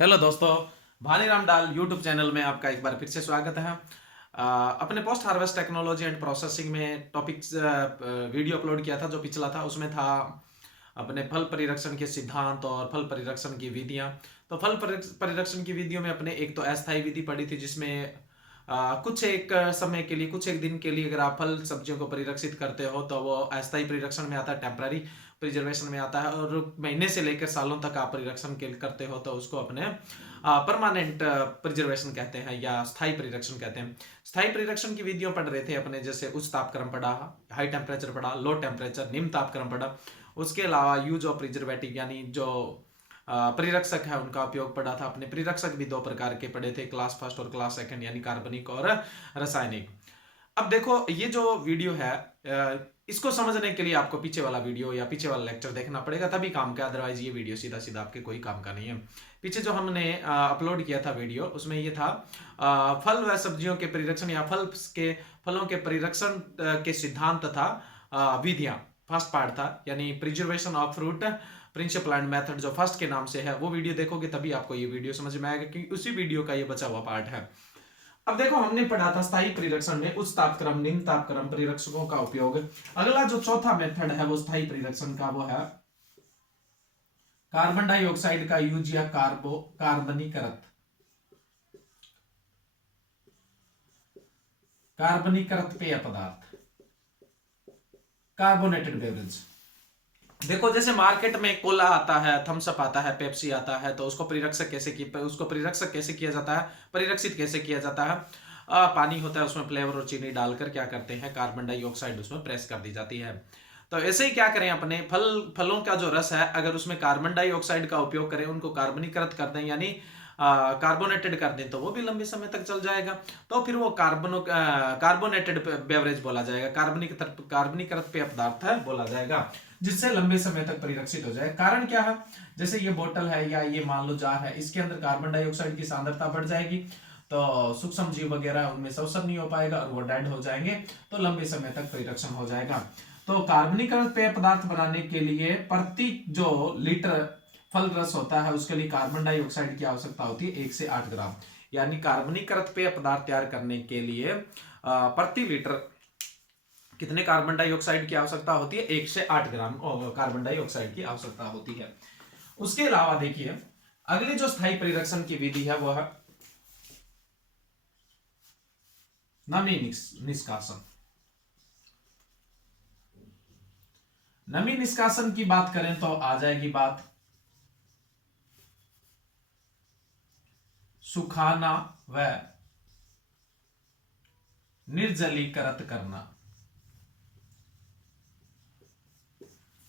Hello दोस्तों, भानीराम डाल YouTube channel में आपका एक बार फिर से स्वागत है। अपने post harvest technology and processing में टॉपिक्स वीडियो अपलोड किया था। जो पिछला था उसमें था अपने फल परिरक्षण के सिद्धांत और फल परिरक्षण की विधियां। तो फल परिरक्षण की विधियों में अपने एक तो अस्थायी विधि पढ़ी थी, जिसमें कुछ एक समय के लिए, कुछ एक दिन के लिए अगर आप फल सब्जियों को परिरक्षित करते हो तो वो अस्थायी परिरक्षण में आता है, टेम्पररी प्रिजर्वेशन में आता है। और महीने से लेकर सालों तक आप परिरक्षण करते हो तो उसको अपने परमानेंट प्रिजर्वेशन कहते हैं या स्थायी परिरक्षण कहते हैं। स्थायी परिरक्षण की विधियों पढ़ रहे थे अपने, जैसे उच्च तापक्रम पढ़ा, हाई टेम्परेचर पढ़ा, लो टेम्परेचर, निम्न तापक्रम पढ़ा। उसके अलावा यूज ऑफ प्रिजर्वेटिव यानी जो परिरक्षक है उनका उपयोग पढ़ा था। अपने परिरक्षक भी दो प्रकार के पढ़े थे, क्लास फर्स्ट और क्लास सेकंड, यानी कार्बनिक और रासायनिक। अब देखो, ये जो वीडियो है इसको समझने के लिए आपको पीछे वाला वीडियो या पीछे वाला लेक्चर देखना पड़ेगा, तभी काम का। अदरवाइज ये वीडियो सीधा सीधा आपके कोई काम का नहीं है। पीछे जो हमने अपलोड किया था वीडियो, उसमें ये था फल व सब्जियों के परिरक्षण या फलों के परिरक्षण के सिद्धांत तथा विधियां। फर्स्ट पार्ट था, यानी preservation of fruit principle and method, जो फर्स्ट के नाम से है। वो वीडियो देखोगे तभी आपको ये वीडियो समझ में आएगा, क्योंकि उसी वीडियो का ये बचा हुआ पार्ट है। अब देखो, हमने पढ़ा था स्थायी परिरक्षण में उच्च तापक्रम, निम्न तापक्रम परिरक्षकों का उपयोग। अगला जो चौथा मेथड है वो स्थायी परिरक्षण का, वो है कार्बन डाइऑक्साइड का यूज या कार्बनीकृत पेय पदार्थ, कार्बोनेटेड बेवरेज। देखो, जैसे मार्केट में कोला आता है, थम्स अप आता है, पेप्सी आता है, तो उसको परिरक्षक कैसे किया जाता है, परिरक्षित कैसे किया जाता है। पानी होता है, उसमें फ्लेवर और चीनी डालकर क्या करते हैं, कार्बन डाइऑक्साइड उसमें प्रेस कर दी जाती है। तो ऐसे ही क्या करें, अपने फलों का जो रस है, अगर उसमें कार्बन डाइऑक्साइड का उपयोग करें, उनको कार्बनीकृत कर दें यानी कार्बोनेटेड कर दें, तो वो भी लंबे समय तक चल जाएगा। तो फिर वो कार्बोनेटेड बेवरेज बोला जाएगा, कार्बनीकृत पेय पदार्थ है बोला जाएगा, जिससे लंबे समय तक परिरक्षित हो जाए। कारण क्या है, जैसे ये बोतल है या ये मान लो जार है, इसके अंदर कार्बन डाइऑक्साइड की सांद्रता बढ़ जाएगी, तो सूक्ष्म जीव वगैरह उनमें शोषण नहीं हो पाएगा और वो डेड हो जाएंगे, तो लंबे समय तक परिरक्षण हो जाएगा। तो कार्बनीकृत पेय पदार्थ बनाने के लिए प्रति जो लीटर फल रस होता है, उसके लिए कार्बन डाइऑक्साइड की आवश्यकता होती है 1 से 8 ग्राम। यानी कार्बनीकृत पेय पदार्थ तैयार करने के लिए प्रति लीटर कितने कार्बन डाइऑक्साइड की आवश्यकता होती है, 1 से 8 ग्राम कार्बन डाइऑक्साइड की आवश्यकता होती है। उसके अलावा देखिए, अगली जो स्थायी परिरक्षण की विधि है वो है नमी निष्कासन। नमी निष्कासन की बात करें तो आ जाएगी बात सुखाना व निर्जलीकृत करना।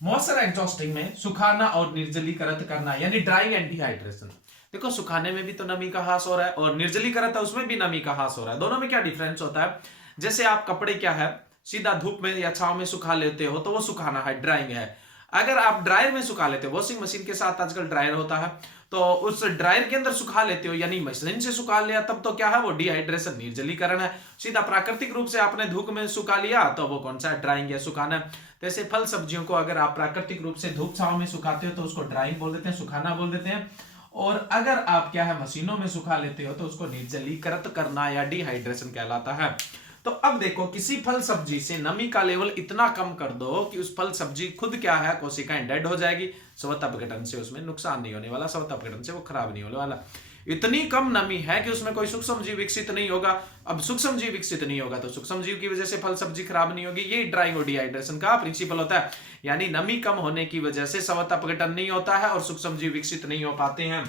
मॉइस्चर एग्जॉस्टिंग में सुखाना और निर्जलीकृत करना, यानी ड्राइंग एंड डिहाइड्रेशन। देखो, सुखाने में भी तो नमी का ह्रास हो रहा है और निर्जलीकृत है उसमें भी नमी का ह्रास हो रहा है। दोनों में क्या डिफरेंस होता है, जैसे आप कपड़े क्या है सीधा धूप में या छांव में सुखा लेते हो तो वो सुखाना है, ड्राइंग है। अगर आप ड्रायर में सुखा लेते हो, वॉशिंग मशीन के साथ आजकल ड्रायर होता है, तो उस ड्रायर के अंदर सुखा लेते हो यानी मशीन से सुखा लिया, तब तो क्या है वो डिहाइड्रेशन, निर्जलीकरण है। सीधा प्राकृतिक रूप से आपने धूप में सुखा लिया तो वो कौन सा ड्राइंग या सुखाना है। जैसे फल सब्जियों को अगर आप प्राकृतिक रूप से धूप छांव में सुखाते हो तो उसको ड्राइंग बोल देते हैं, सुखाना बोल देते हैं। और अगर आप क्या है मशीनों में सुखा लेते हो तो उसको निर्जलीकृत करना या डिहाइड्रेशन कहलाता है। तो अब देखो, किसी फल सब्जी से नमी का लेवल इतना कम कर दो कि उस फल सब्जी खुद क्या है, कोशिकाएं डेड हो जाएगी, स्वतः अपघटन से उसमें नुकसान नहीं होने वाला, स्वतः अपघटन से वो खराब नहीं होने वाला। इतनी कम नमी है कि उसमें कोई सूक्ष्म जीव विकसित नहीं होगा। अब सूक्ष्म जीव विकसित नहीं होगा तो सूक्ष्म जीव की वजह से फल सब्जी खराब नहीं होगी। ये ड्राइंग और डिहाइड्रेशन का प्रिंसिपल होता है, यानी नमी कम होने की वजह से स्वतः अपघटन नहीं होता है और सूक्ष्म जीव विकसित नहीं हो पाते हैं।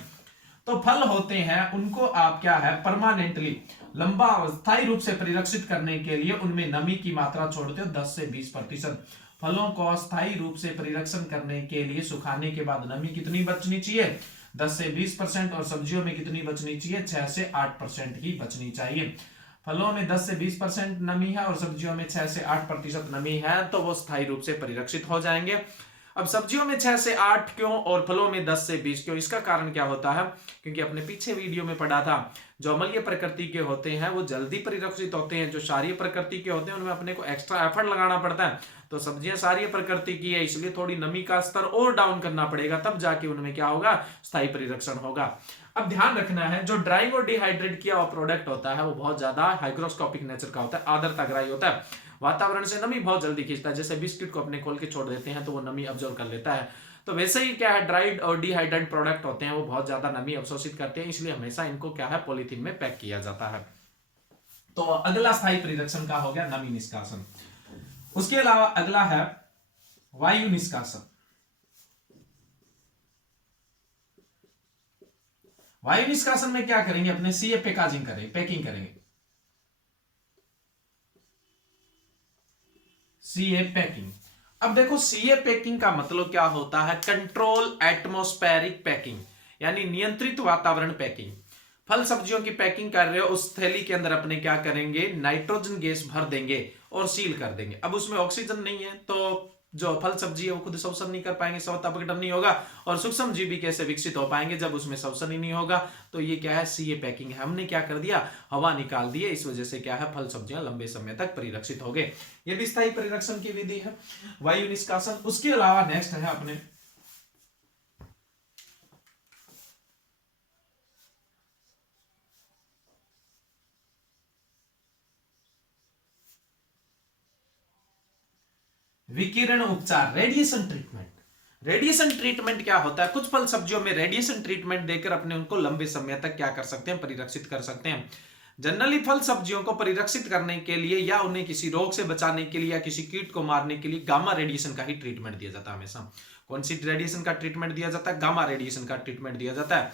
तो फल होते हैं उनको आप क्या है परमानेंटली, लंबा स्थायी रूप से परिरक्षित करने के लिए उनमें नमी की मात्रा छोड़ते हो 10 से 20%। फलों को अस्थायी रूप से परिरक्षण करने के लिए सुखाने के बाद नमी कितनी बचनी चाहिए, 10 से 20%। और सब्जियों में कितनी बचनी चाहिए, 6 से 8% ही बचनी चाहिए। फलों में 10 से 20% नमी है और सब्जियों में 6 से 8% नमी है, तो वो स्थायी रूप से परिरक्षित हो जाएंगे। अब सब्जियों में 6 से 8 क्यों और फलों में 10 से 20 क्यों? इसका कारण क्या होता है? क्योंकि अपने पीछे वीडियो में पढ़ा था, जो अम्लीय प्रकृति के होते हैं वो जल्दी परिरक्षित होते हैं, जो क्षारीय प्रकृति के होते हैं उनमें अपने को एक्स्ट्रा एफर्ट लगाना पड़ता है। तो सब्जियां क्षारीय प्रकृति की है, इसलिए थोड़ी नमी का स्तर और डाउन करना पड़ेगा, तब जाके उनमें क्या होगा? स्थायी परिरक्षण होगा। अब ध्यान रखना है, जो ड्राइंग और डिहाइड्रेट किया हुआ प्रोडक्ट होता है वो बहुत ज्यादा हाइग्रोस्कोपिक नेचर का होता है, आर्द्रताग्राही होता है, वातावरण से नमी बहुत जल्दी खींचता है। जैसे बिस्किट को अपने खोल के छोड़ देते हैं तो वो नमी अब्जॉर्व कर लेता है, तो वैसे ही क्या है, ड्राइड और डिहाइड्रेट प्रोडक्ट होते हैं वो बहुत ज्यादा नमी अवशोषित करते हैं, इसलिए हमेशा इनको क्या है, पॉलीथीन में पैक किया जाता है। तो अगला स्थायी परिरक्षण का हो गया नमी निष्कासन। उसके अलावा अगला है वायु निष्कासन। वायु निष्कासन में क्या करेंगे, अपने सीए पैकेजिंग करेंगे, पैकिंग करेंगे, सीए पैकिंग। अब देखो सीए पैकिंग का मतलब क्या होता है, कंट्रोल एटमॉस्फेरिक पैकिंग, यानी नियंत्रित वातावरण पैकिंग। फल सब्जियों की पैकिंग कर रहे हो, उस थैली के अंदर अपने क्या करेंगे, नाइट्रोजन गैस भर देंगे और सील कर देंगे। अब उसमें ऑक्सीजन नहीं है तो जो फल सब्जी है वो खुद श्वसन नहीं कर पाएंगे, स्वतः अपघटन नहीं होगा, और सूक्ष्म जीव भी कैसे विकसित हो पाएंगे जब उसमें श्वसन ही नहीं होगा। तो ये क्या है, सीए पैकिंग है। हमने क्या कर दिया, हवा निकाल दी है, इस वजह से क्या है, फल सब्जियां लंबे समय तक परिरक्षित हो गए। ये भी स्थायी परिरक्षण की विधि है, वायु निष्कासन। उसके अलावा नेक्स्ट है अपने विकिरण उपचार, रेडिएशन ट्रीटमेंट। रेडिएशन ट्रीटमेंट क्या होता है, कुछ फल सब्जियों में रेडिएशन ट्रीटमेंट देकर अपने उनको लंबे समय तक क्या कर सकते हैं, परिरक्षित कर सकते हैं। जनरली फल सब्जियों को परिरक्षित करने के लिए या उन्हें किसी रोग से बचाने के लिए या किसी कीट को मारने के लिए गामा रेडिएशन का ही ट्रीटमेंट दिया जाता है हमेशा। कौन सी रेडिएशन का ट्रीटमेंट दिया जाता है, गामा रेडिएशन का ट्रीटमेंट दिया जाता है।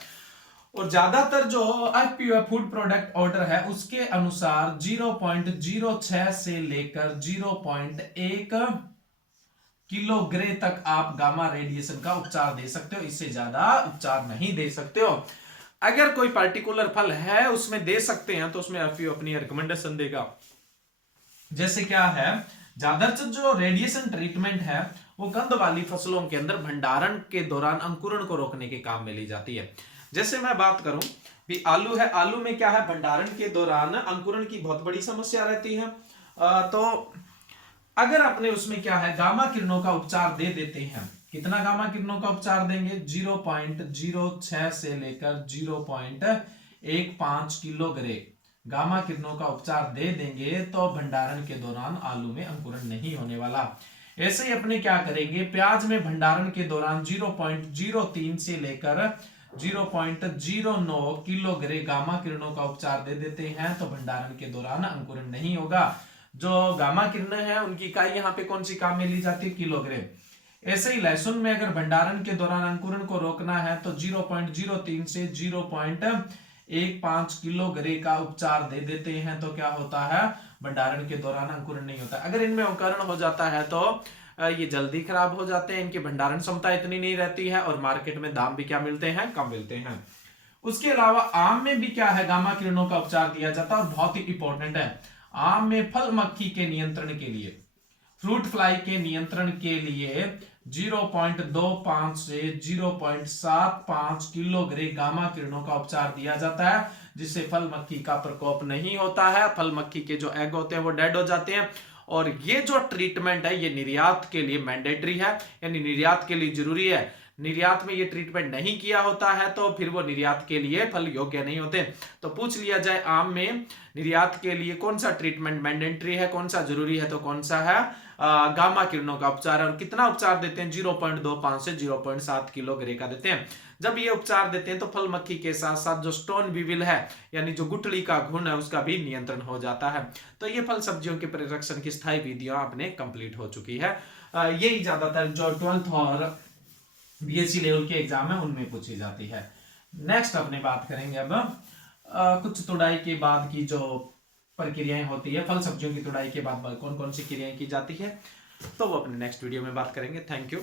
और ज्यादातर जो एफपीओ फूड प्रोडक्ट ऑर्डर है उसके अनुसार 0.06 से लेकर 0.1 किलो ग्रे तक आप गामा रेडिएशन का उपचार दे सकते हो, इससे ज्यादा उपचार नहीं दे सकते हो। अगर कोई पर्टिकुलर फल है उसमें दे सकते हैं तो उसमें एफपीओ अपनी रिकमेंडेशन देगा। जैसे क्या है, ज्यादातर जो रेडिएशन ट्रीटमेंट है वो गंध वाली फसलों के अंदर भंडारण के दौरान अंकुरण को रोकने के काम में ली जाती है। जैसे मैं बात करूं कि आलू है, आलू में क्या है, भंडारण के दौरान अंकुरण की बहुत बड़ी समस्या रहती है। तो अगर अपने उसमें क्या है, गामा किरणों का उपचार दे देते हैं, कितना गामा किरणों का उपचार देंगे, 0.06 से लेकर 0.15 किलो ग्रे गामा किरणों का उपचार दे देंगे तो भंडारण के दौरान आलू में अंकुरण नहीं होने वाला। ऐसे ही अपने क्या करेंगे, प्याज में भंडारण के दौरान 0.03 से लेकर 0.09 किलो ग्रे गामा किरणों का उपचार दे देते हैं तो भंडारण के दौरान अंकुरण नहीं होगा। जो गामा किरण है उनकी इकाई यहाँ पे कौन सी काम में ली जाती है, किलोग्राम। ऐसे ही लहसुन में अगर भंडारण के दौरान अंकुरण को रोकना है तो 0.03 से 0.15 किलो ग्रे का उपचार दे देते हैं तो क्या होता है, भंडारण के दौरान अंकुरण नहीं होता। अगर इनमें अंकुरण हो जाता है तो ये जल्दी खराब हो जाते हैं, इनकी भंडारण क्षमता इतनी नहीं रहती है और मार्केट में दाम भी क्या मिलते हैं, कम मिलते हैं। उसके अलावा आम में भी क्या है, गामा किरणों का उपचार दिया जाता है और बहुत ही इंपॉर्टेंट है। आम में फल मक्खी के नियंत्रण के लिए, फ्रूट फ्लाई के नियंत्रण के लिए 0.25 से 0.75 किलो ग्रे गामा किरणों का उपचार दिया जाता है, जिससे फल मक्खी का प्रकोप नहीं होता है, फल मक्खी के जो एग होते हैं वो डेड हो जाते हैं। और ये जो ट्रीटमेंट है ये निर्यात के लिए मैंडेटरी है, यानी निर्यात के लिए जरूरी है। निर्यात में ये ट्रीटमेंट नहीं किया होता है तो फिर वो निर्यात के लिए फल योग्य नहीं होते। तो पूछ लिया जाए आम में निर्यात के लिए कौन सा ट्रीटमेंट मैंडेटरी है, कौन सा जरूरी है, तो कौन सा है, गामा किरणों का उपचार। और कितना उपचार देते हैं, 0.25 से 0.7 किलो ग्रे का देते हैं। जब ये उपचार देते हैं तो फल मक्खी के साथ साथ जो स्टोन विविल है यानी जो गुठली का घुन है उसका भी नियंत्रण हो जाता है। तो ये फल सब्जियों के परिरक्षण की स्थायी विधियां अपने कंप्लीट हो चुकी है। यही ज्यादातर जो 12th और बीएससी लेवल के एग्जाम है उनमें पूछी जाती है। नेक्स्ट अपने बात करेंगे अब कुछ तुड़ाई के बाद की जो प्रक्रियाएं होती है, फल सब्जियों की तुड़ाई के बाद कौन कौन सी क्रियाएं की जाती है, तो वो अपने नेक्स्ट वीडियो में बात करेंगे। Thank you.